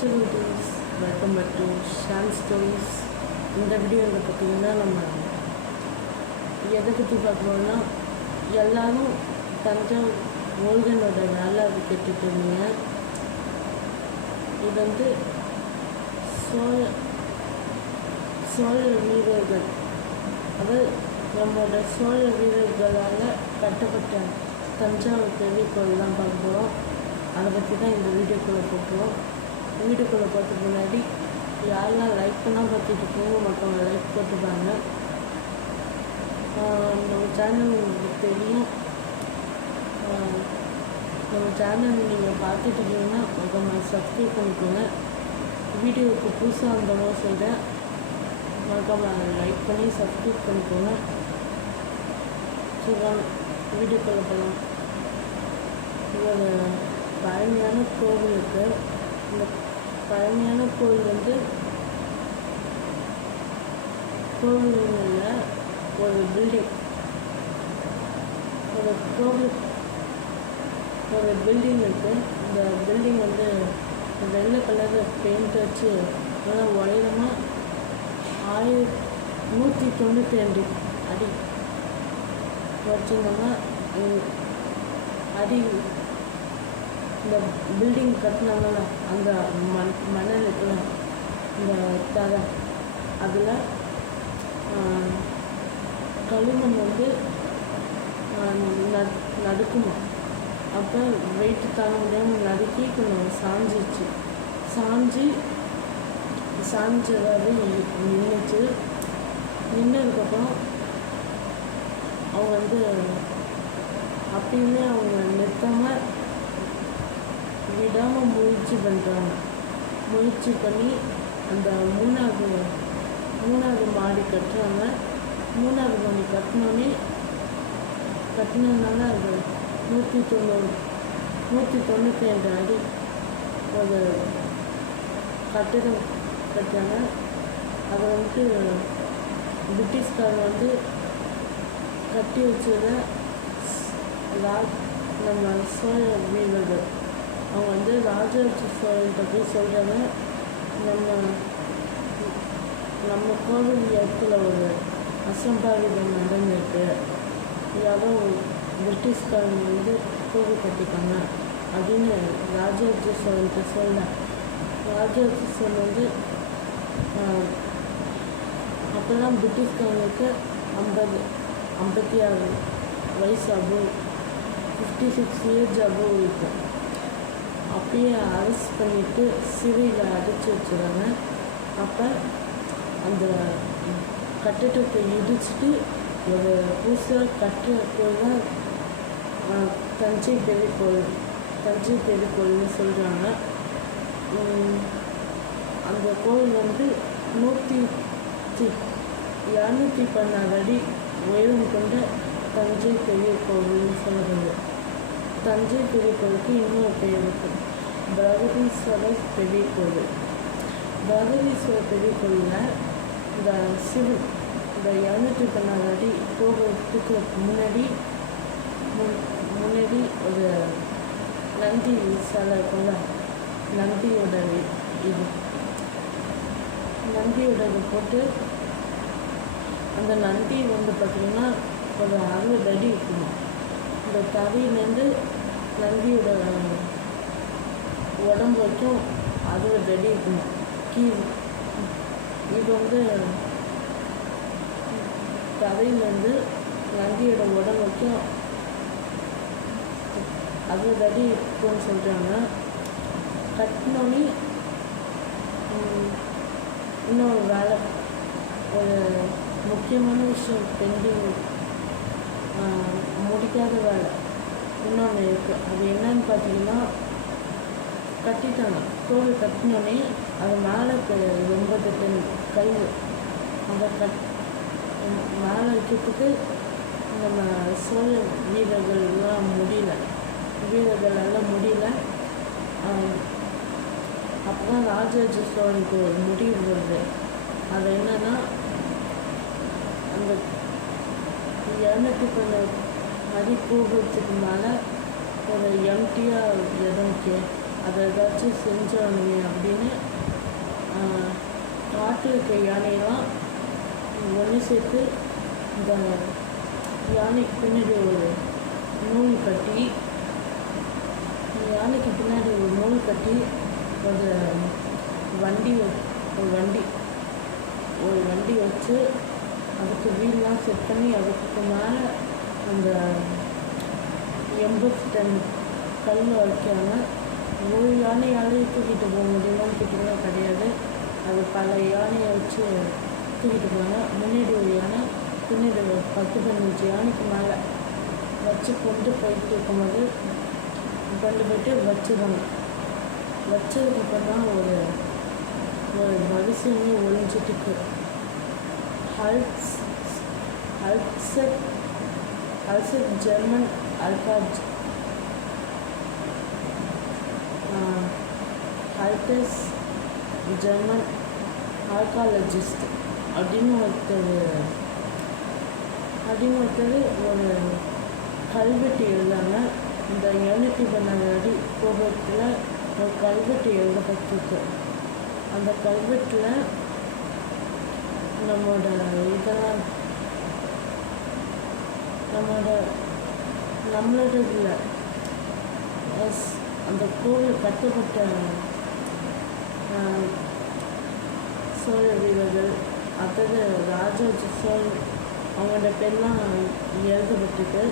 Stories welcome back to Sham stories இந்த வீடியோவில் பார்த்திங்கன்னா நம்ம எதை பற்றி பார்க்குறோம்னா எல்லாரும் தஞ்சாவூர் முருகனோட வரலாறு கேட்டுட்டு இருந்தீங்க. இது வந்து சோழ சோழ வீரர்கள். அதாவது நம்மளோட சோழ வீரர்களால் கட்டப்பட்ட தஞ்சாவூர் பெரிய கோயில் தான் பார்க்குறோம் அதை பற்றி தான் இந்த வீடியோக்குள்ளே போட்டுருவோம். வீடியோக்குள்ளே போகிறதுக்கு முன்னாடி யாரெல்லாம் லைக் பண்ணால் பார்த்துட்டு இருக்கோங்க மற்றவங்க லைக் போட்டுப்பாங்க நம்ம சேனல் உங்களுக்கு தெரியும். நம்ம சேனல் நீங்கள் பார்த்துட்டு இருக்கீங்கன்னா மறக்காம சப்ஸ்கிரைப் பண்ணிக்கோங்க. வீடியோவுக்கு புதுசாக வந்தவங்க சொல்கிறேன் மறக்காம லைக் பண்ணி சப்ஸ்கிரைப் பண்ணிக்கோங்க. சரி வாங்க வீடியோக்குள்ளே போகலாம் இது ஒரு பழமையான கோவில் இருக்குது இந்த பழமையான கோவில் வந்து கோவிலில் ஒரு பில்டிங் ஒரு கோவில் ஒரு பில்டிங் இருக்கு. இந்த பில்டிங் வந்து வெள்ளை கலர் பெயிண்ட் வச்சு நல்லா உயரமாக ஆயிர நூற்றி தொண்ணூற்றி ரெண்டு அடி. வச்சுருந்தோம்னா அடி இந்த பில்டிங் கட்டினாங்கல்ல அந்த மண் மணல் இருக்குல்ல இந்த தரை அதில் களிமண் வந்து ஆஹ் நட் நடுக்குமா. அப்போ வெயிட்டு தாங்க முடியாமல் நடுக்கி கொஞ்சம் சாஞ்சிச்சு சாஞ்சு சாஞ்சதாவது நின்றுச்சு நின்னதுக்கப்புறம் அவங்க வந்து அப்பயுமே அவங்க நிறுத்தாமல் விடாமல் முயற்சி பண்ணுறாங்க முயற்சி பண்ணி அந்த மூணாவது மூணாவது மாடி கட்டுறாங்க. மூணாவது மாடி கட்டினோடனே கட்டினதுனால அது நூற்றி தொண்ணூறு நூற்றி தொண்ணூற்றி ரெண்டு அடி ஒரு கட்டிடம் கட்டுறாங்க அதை வந்துட்டு பிரிட்டிஷ்கார் வந்து கட்டி வச்சதை ராஜ் நம்ம சோழ வீரர்கள் அவங்க வந்து ராஜராஜ சோழன்ட்ட போய் சொல்கிறாங்க நம்ம நம்ம கோவில் இடத்துல ஒரு அசம்பாவிதம் நடந்திருக்கு. யாரோ பிரிட்டிஷ்காரங்க வந்து கோவில் கட்டிட்டாங்க அப்படின்னு ராஜராஜ சோழன்ட்ட சொல்ல ராஜராஜ சோழன் வந்து அப்போல்லாம் பிரிட்டிஷ்காரங்களுக்கு ஐம்பது ஐம்பத்தி ஆறு வயசு above fifty six years above இருக்கும் அப்பயே அரெஸ்ட் பண்ணிவிட்டு சிறையில் அடைச்சி வச்சுருவாங்க. அப்போ அந்த கட்டிடத்தை இடிச்சிட்டு ஒரு புதுசாக கட்டுற தான் தஞ்சை பெரிய கோயில் தஞ்சை பெரிய கோயில்னு சொல்கிறாங்க அந்த கோயில் வந்து நூற்றி இரநூத்தி பன்னெண்டு அடி உயரம் கொண்ட தஞ்சை பெரிய கோவில்னு சொல்கிறது தஞ்சை பெரிய கோவிலுக்கு இன்னொரு பெயர் இருக்குது பிரகதீஸ்வரர் பெரிய கோவில் பிரகதீஸ்வரர் பெரிய கோவிலில் இந்த சிவன் இந்த இரநூத்தி பதினாறு அடி முன்னாடி முன்- முன்னாடி ஒரு நந்தி சிலை இருக்குல்ல நந்தியோட இது. நந்தியோட இது போட்டு அந்த நந்தி வந்து பார்த்திங்கன்னா ஒரு அறுபது அடி இருக்குமா. இந்த தவியிலேருந்து நந்தியோட உடம்பு வரைக்கும் அது ரெடி இருக்கணும் கீழ் இது வந்து தவையிலேருந்து நந்தியோட உடம்பு வரைக்கும் அது ரெடி இருக்கும்னு சொல்கிறாங்க கட்டினோன்னே இன்னொரு வேலை. ஒரு முக்கியமான விஷயம் பெண்டிங். முடிக்காத வேலை. இன்னொன்று இருக்குது அது என்னன்னு பார்த்தீங்கன்னா கட்டிட்டாங்க தோல் கட்டினோடனே அது மேலே ரொம்ப திட்டம் கல் அதை கட் மேலே வைக்கிறதுக்கு நம்ம சோழ வீரர்கள்லாம் முடியல. வீரர்களால் முடியல. அப்போ தான் ராஜராஜ சோழனுக்கு ஒரு முடிவு வருது. அது என்னென்னா அந்த இரநூத்தி கொஞ்சம் அடி போகிறதுக்கு மேலே ஒரு எம்டியாக இடம் கே அதை ஏதாச்சும் செஞ்சானுங்க அப்படின்னு காட்டில் இருக்க யானையெல்லாம் ஒன்று சேர்த்து இந்த யானைக்கு பின்னாடி ஒரு நூல் கட்டி யானைக்கு பின்னாடி ஒரு நூல் கட்டி ஒரு வண்டி வ- ஒரு வண்டி ஒரு வண்டி வச்சு அதுக்கு வீல்லாம் செட் பண்ணி அதுக்கு மேலே அந்த எண்பத்தி டன் கல் வைக்காம ஒரு யானையாலே தூக்கிட்டு போக முடியுமான்னு கேட்டிங்கன்னா கிடையாது. அது பல யானையை வச்சு தூக்கிட்டு போவாங்க முன்னாடி ஒரு யானை பின்னாடி ஒரு பத்து பதினஞ்சு யானைக்கு மேலே வச்சு கொண்டு போயிட்டு இருக்கும்போது கொண்டு போயிட்டு வச்சுருவாங்க வச்சதுக்கப்புறம் தான் ஒரு ஒரு வரிசையுமே ஒழிஞ்சிட்டு இருக்கு ஹல்ஸ் ஹல்சட் ஹல்சட் ஜெர்மன் அல்பாஜ் ஹல்டஸ் ஜெர்மன் ஆர்காலஜிஸ்ட் அப்படின்னு ஒருத்தர் அப்படின்னு ஒருத்தர் ஒரு கல்வெட்டு எழுதாங்க இந்த எழுநூற்றி பன்னெண்டு அடி கோபுரத்தில் ஒரு கல்வெட்டு எழுதப்பட்டிருக்கு. அந்த கல்வெட்டில் நம்மளோட இதெல்லாம் நம்மளோட நம்மளோட இதில் எஸ் அந்த கோவில் கட்டப்பட்ட சோழ வீரர்கள் அத்தது ராஜராஜ சோழ் அவங்களோட பேர்லாம் எழுதப்பட்டிருக்கு.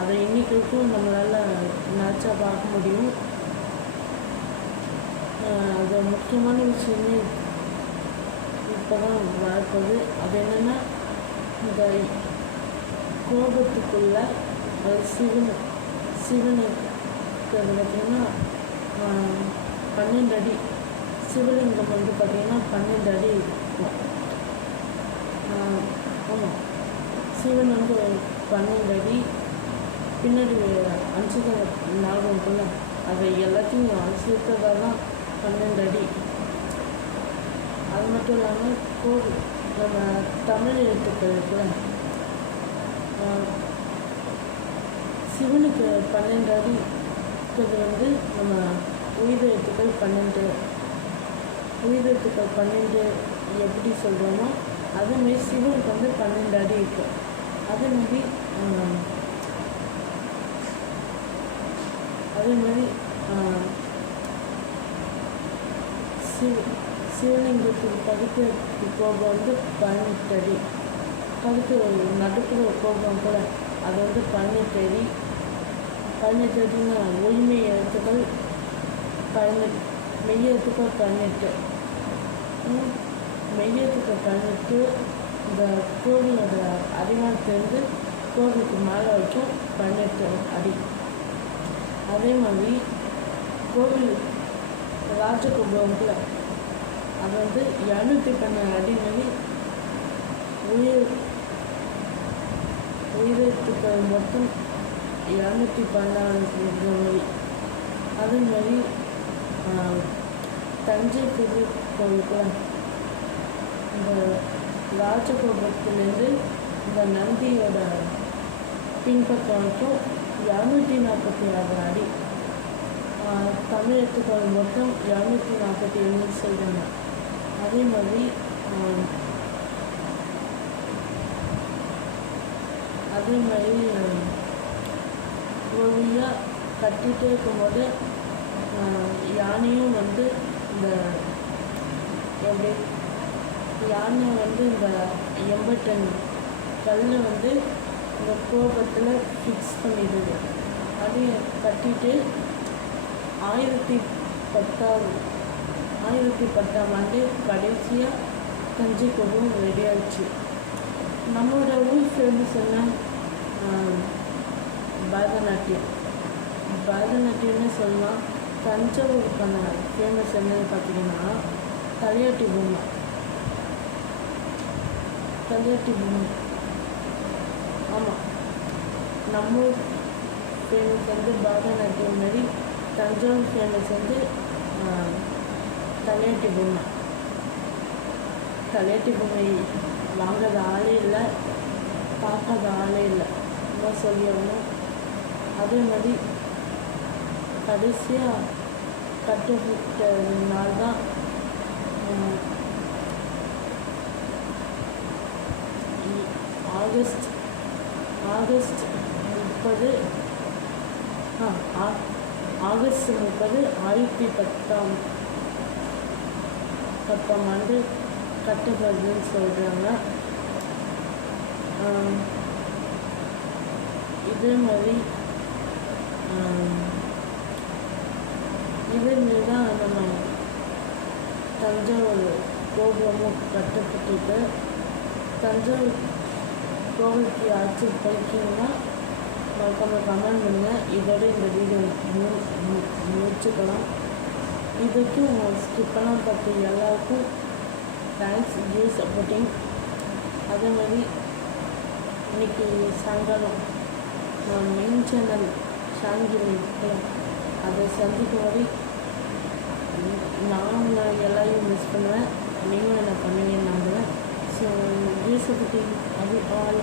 அதை இன்னைக்கும் நம்மளால் நினச்சா பார்க்க முடியும். அது முக்கியமான விஷயமே இப்போ தான் அது என்னென்னா இந்த கோபத்துக்குள்ள சிவன் சிவனுக்கு இருக்கிறது பார்த்திங்கன்னா பன்னெண்டு அடி. சிவலிங்கம் வந்து பார்த்திங்கன்னா பன்னெண்டு அடி இருக்கும். ஆமாம் சிவன் வந்து பன்னெண்டு அடி பின்னாடி அஞ்சு நாகம் இருக்குல்ல அதை எல்லாத்தையும் சேர்த்ததாக தான் பன்னெண்டு அடி. அது மட்டும் இல்லாமல் கோவில் நம்ம தமிழ் எழுத்துக்கள் கூட. சிவனுக்கு பன்னெண்டு அடி இருக்கிறது வந்து நம்ம உயிர் எழுத்துக்கள் பன்னெண்டு. உயிர் எழுத்துக்கள் பன்னெண்டு எப்படி சொல்கிறோமோ அதேமாரி சிவனுக்கு வந்து பன்னெண்டு அடி இருக்கு. அதேமாரி மாதிரி அதே மாதிரி சிவ சிவலிங்கத்துக்கு படுத்து கோபம் வந்து பதினெட்டு அடி அதுக்கு நடுப்புற கோபம் கூட. அது வந்து பதினெட்டு அடி பதினெட்டு அடின்னா ஒய்மை எழுத்துக்கள் பதினெட்டு மெய்யத்துக்கள் பதினெட்டு ம், பதினெட்டு இந்த கோவிலோட அடிவாரத்துலேருந்து கோவிலுக்கு மேலே வரைக்கும் பதினெட்டு அடி. அதே மாதிரி கோவில் ராஜகோபுரம்ல அது வந்து இரநூத்தி பன்னெண்டு அடி மாதிரி உயிர் உயிரத்துக்கள் மொத்தம் இரநூத்தி பன்னெண்டு மாதிரி அதே மாதிரி ஆஹ், தஞ்சை பெரிய இந்த ராஜகோபுரத்துலேருந்து இந்த நந்தியோட பின்பக்கம் வரைக்கும் இரநூத்தி நாற்பத்தி ஆறு அடி. ஆஹ், மொத்தம் இரநூத்தி நாற்பத்தி ஏழு சொல்கிறாங்க அதே மாதிரி அதே மாதிரி ஒழுங்காக கட்டிகிட்டே இருக்கும்போது யானையும் வந்து இந்த எப்படி யானை வந்து இந்த எண்பட்டன் கல்லை வந்து இந்த கோபத்தில் ஃபிக்ஸ் பண்ணிடுது. அதையும் கட்டிட்டு ஆயிரத்தி பத்தாவது ஆயிரத்தி பத்தாம் ஆண்டு கடைசியாக தஞ்சை கோபுரம் ரெடியாகிடுச்சு நம்மளோட ஊர் ஃபேமஸ் என்ன பரதநாட்டியம். பரதநாட்டியம்னு சொல்லலாம் தஞ்சாவூருக்கான ஃபேமஸ் என்னன்னு பார்த்தீங்கன்னா தலையாட்டி பொம்மை தலையாட்டி பொம்மை ஆமாம் நம்ம ஃபேமஸ் வந்து பரதநாட்டியம் மாதிரி தஞ்சாவூர் ஃபேமஸ் வந்து தலையாட்டி பொம்மை. தலையாட்டி பொம்மை வாங்காத ஆளே இல்லை பார்க்காத ஆளே இல்லை. என்ன சொல்லி அதே மாதிரி கடைசியாக கட்டப்பட்டதுனால தான் ஆகஸ்ட் ஆகஸ்ட் முப்பது ஆ- ஆகஸ்ட் முப்பது ஆயிரத்தி பத்தாம் பத்தாம் வந்து கட்டுப்படுதுன்னு சொல்கிறாங்க இதே மாதிரி இதே மாதிரி தான் நம்ம தஞ்சாவூர் கோபுரமும் கட்டப்பட்டுட்டு தஞ்சாவூர் கோவிலுக்கு யாராச்சும் போயிருக்கீங்கன்னா மறக்காம கமெண்ட் பண்ணுங்கள் இதோட இந்த வீடியோ மு- முடிச்சுக்கலாம். இதுக்கும் ஸ்கிப்பெல்லாம் பார்த்து எல்லாருக்கும் தேங்க்ஸ் ஜி சப்போர்ட்டிங் அதே மாதிரி இன்னைக்கு சாயங்காலம் நான் மெயின் சேனல் ஷாங்கிரி அதை சந்திக்கும் வரை நான் எல்லாரையும் மிஸ் பண்ணுவேன். நீங்களும் என்ன பண்ணுவீங்கன்னு நம்புகிறேன் ஸோ ஜி சப்போர்ட்டிங் அது ஆல்